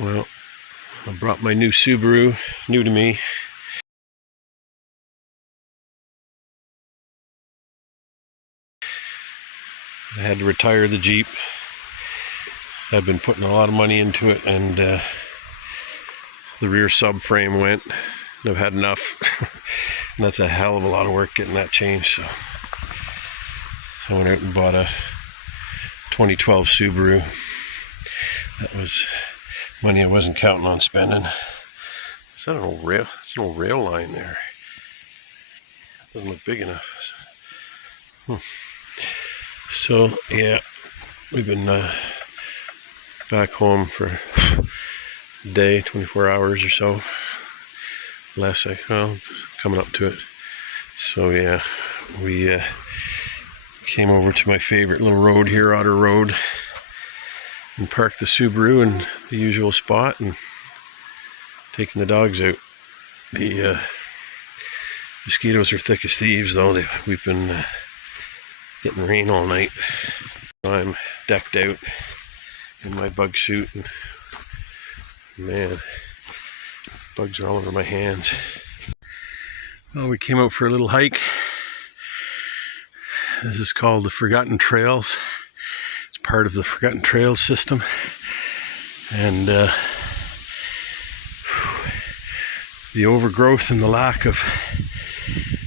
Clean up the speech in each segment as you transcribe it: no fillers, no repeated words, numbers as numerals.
Well, I brought my new Subaru, new to me. I had to retire the Jeep. I've been putting a lot of money into it, and the rear subframe went. I've had enough. And that's a hell of a lot of work getting that changed, so I went out and bought a 2012 Subaru. That was money I wasn't counting on spending. Is that an old rail? It's an old rail line there. Doesn't look big enough. So yeah, we've been back home for a day, 24 hours or so. Less, coming up to it. So yeah, we came over to my favorite little road here, Otter Road, and parked the Subaru in the usual spot and taking the dogs out. The mosquitoes are thick as thieves, though. We've been getting rain all night. I'm decked out in my bug suit, and man, bugs are all over my hands. Well, we came out for a little hike. This is called the Forgotten Trails. It's part of the Forgotten Trails system, and the overgrowth and the lack of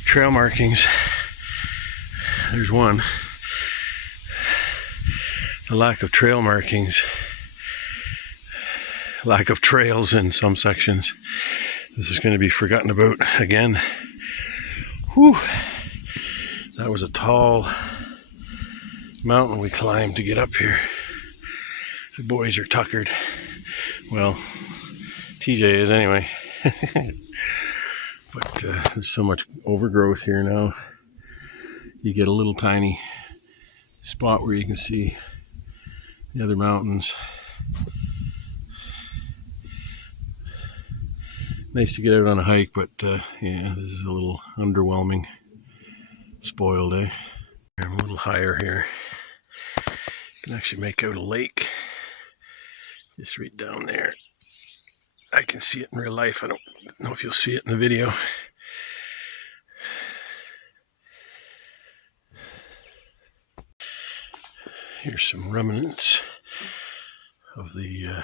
trail markings. There's one. The lack of trail markings, lack of trails in some sections. This is going to be forgotten about again. Whew. That was a tall mountain we climbed to get up here. The boys are tuckered. Well, TJ is anyway. But there's so much overgrowth here now. You get a little tiny spot where you can see the other mountains. Nice to get out on a hike, but yeah, this is a little underwhelming. Spoiled, eh? I'm a little higher here. You can actually make out a lake just right down there. I can see it in real life. I don't know if you'll see it in the video. Here's some remnants of the,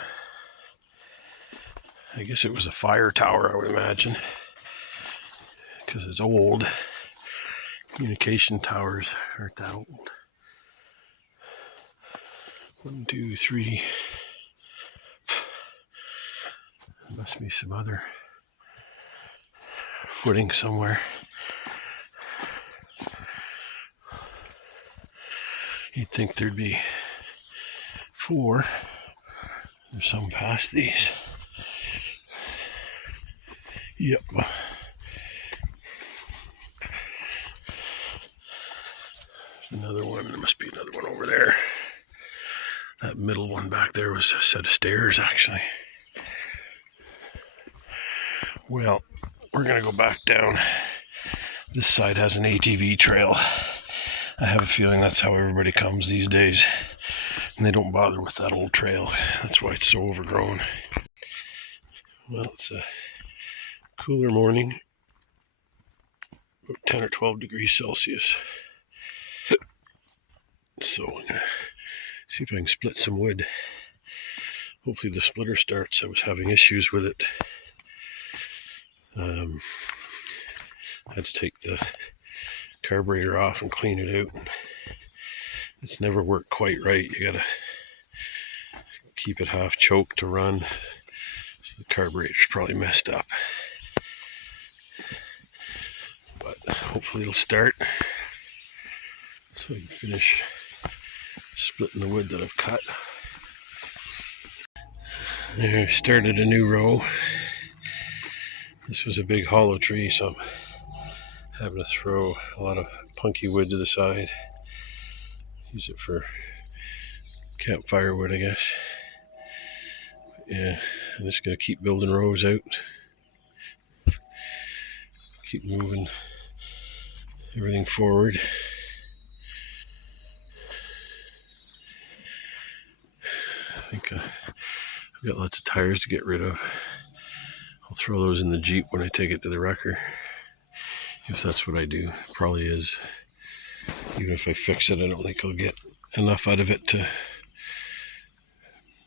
I guess it was a fire tower, I would imagine, because it's old. Communication towers aren't that old. 1, 2, 3. There must be some other footing somewhere. You'd think there'd be 4. There's some past these. Yep. There's another one. There must be another one over there. That middle one back there was a set of stairs, actually. Well, we're going to go back down. This side has an ATV trail. I have a feeling that's how everybody comes these days. And they don't bother with that old trail. That's why it's so overgrown. Well, it's a cooler morning. About 10 or 12 degrees Celsius. So I'm going to see if I can split some wood. Hopefully the splitter starts. I was having issues with it. I had to take the carburetor off and clean it out. It's never worked quite right. You gotta keep it half choked to run. So the carburetor's probably messed up. But hopefully it'll start. So I can finish splitting the wood that I've cut. I started a new row. This was a big hollow tree, so I'm having to throw a lot of punky wood to the side. Use it for campfire wood, I guess. Yeah, I'm just going to keep building rows out. Keep moving everything forward. I think I've got lots of tires to get rid of. I'll throw those in the Jeep when I take it to the wrecker. If that's what I do. Probably is. Even if I fix it, I don't think I'll get enough out of it to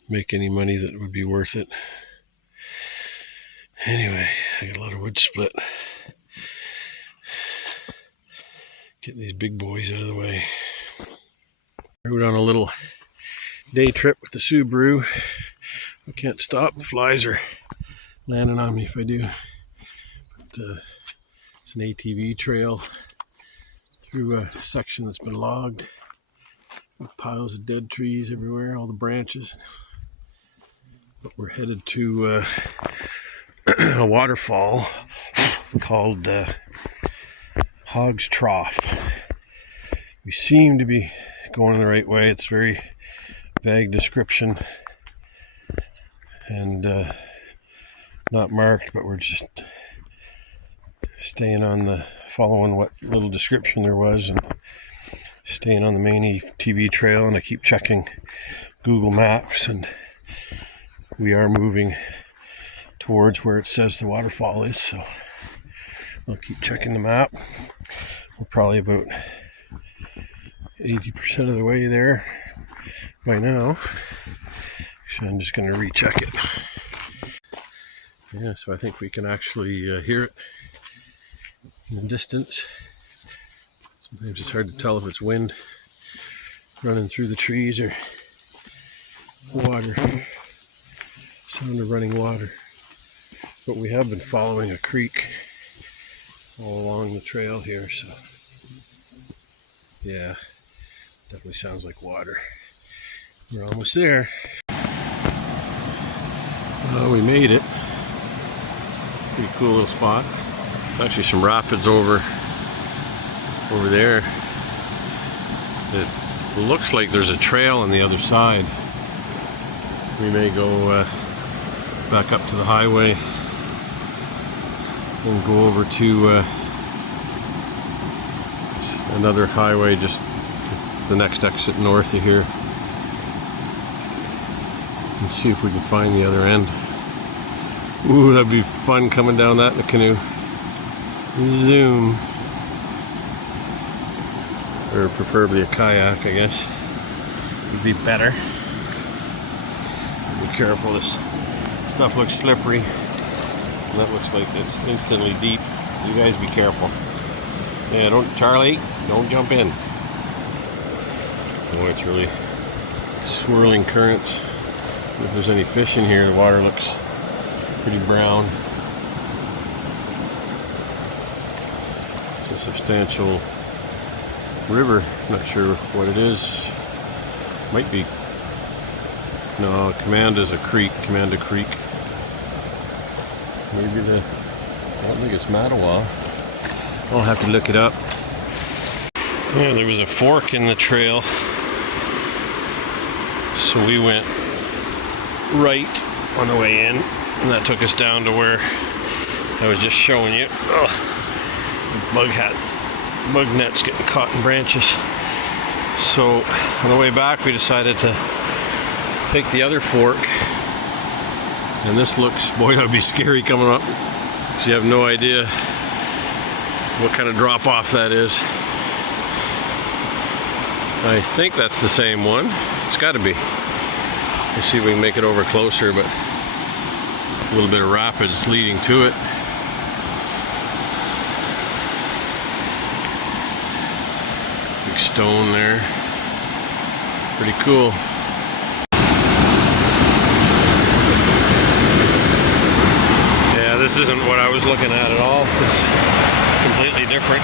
make any money that would be worth it. Anyway, I got a lot of wood split. Getting these big boys out of the way. We're on a little day trip with the Subaru. I can't stop. The flies are landing on me if I do. But, it's an ATV trail through a section that's been logged with piles of dead trees everywhere, all the branches. But we're headed to a waterfall called Trough. We seem to be going the right way. It's very vague description and not marked, but we're just staying on following what little description there was and staying on the main ATV trail. And I keep checking Google Maps, and we are moving towards where it says the waterfall is, so I'll keep checking the map. We're probably about 80% of the way there by now. So I'm just going to recheck it. Yeah, so I think we can actually hear it in the distance. Sometimes it's hard to tell if it's wind running through the trees or water. Sound of running water. But we have been following a creek all along the trail here, so yeah, definitely sounds like water. We're almost there. We made it. Pretty cool little spot. There's actually some rapids over there. It looks like there's a trail on the other side. We may go back up to the highway and go over to another highway, just the next exit north of here, and see if we can find the other end. Ooh, that'd be fun coming down that in a canoe. Zoom. Or preferably a kayak, I guess. Would be better. Be careful, this stuff looks slippery. And that looks like it's instantly deep. You guys be careful. Yeah, Charlie, don't jump in. Boy, it's really swirling currents. If there's any fish in here, the water looks pretty brown. It's a substantial river. Not sure what it is. Might be. No, Comanda Creek. Maybe I don't think it's Mattawa. I'll have to look it up. Yeah, there was a fork in the trail, so we went right on the way in, and that took us down to where I was just showing you. Bug nets getting caught in branches. So on the way back, we decided to take the other fork, and this looks, boy, that would be scary coming up, because you have no idea what kind of drop off that is. I think that's the same one. It's got to be. Let's see if we can make it over closer, but a little bit of rapids leading to it. Big stone there. Pretty cool. Yeah, this isn't what I was looking at all. It's completely different.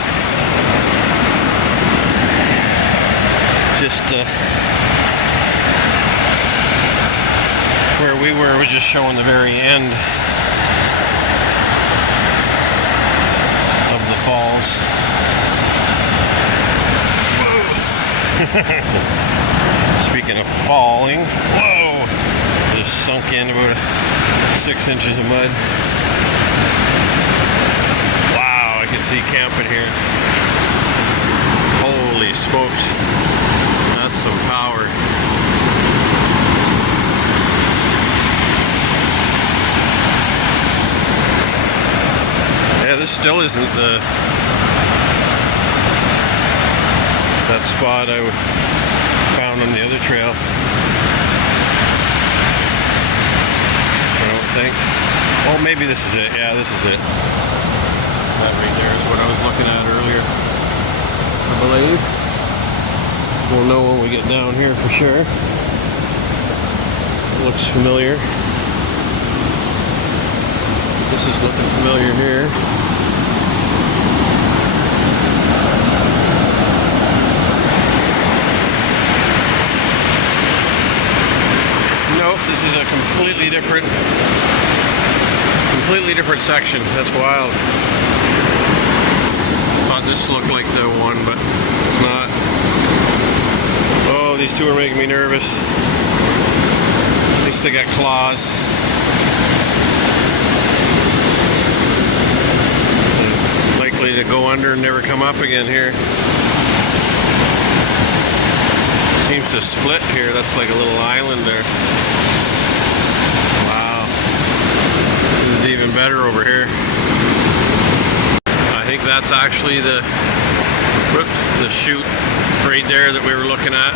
Just where we were was just showing the very end of the falls. Speaking of falling, whoa! Just sunk in about 6 inches of mud. Wow, I can see camping here. Holy smokes. That's some power. this still isn't that spot I found on the other trail. I don't think. Oh, maybe this is it. Yeah, this is it. That right there is what I was looking at earlier, I believe. We'll know when we get down here for sure. It looks familiar. This is looking familiar here. Nope, this is a completely different section. That's wild. Thought this looked like the one, but it's not. Oh, these two are making me nervous. At least they got claws. They're likely to go under and never come up again here. Seems to split here. That's like a little island there. Wow. This is even better over here. I think that's actually the chute right there that we were looking at.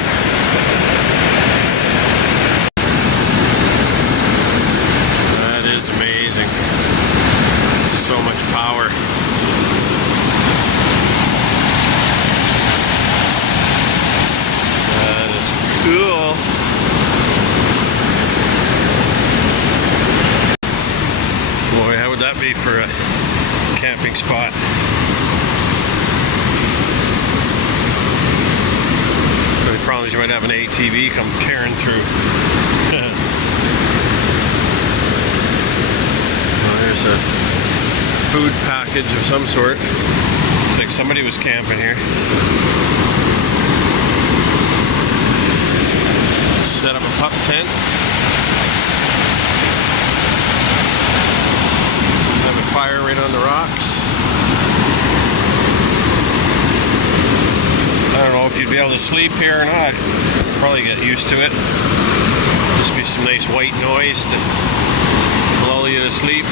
That is amazing. So much power. That is cool. Boy, how would that be for a camping spot? The problem is you might have an ATV come tearing through. Well, here's a food package of some sort. Looks like somebody was camping here. Set up a pup tent. Have a fire right on the rocks. I don't know if you'd be able to sleep here or not. Probably get used to it. Just be some nice white noise to lull you to sleep.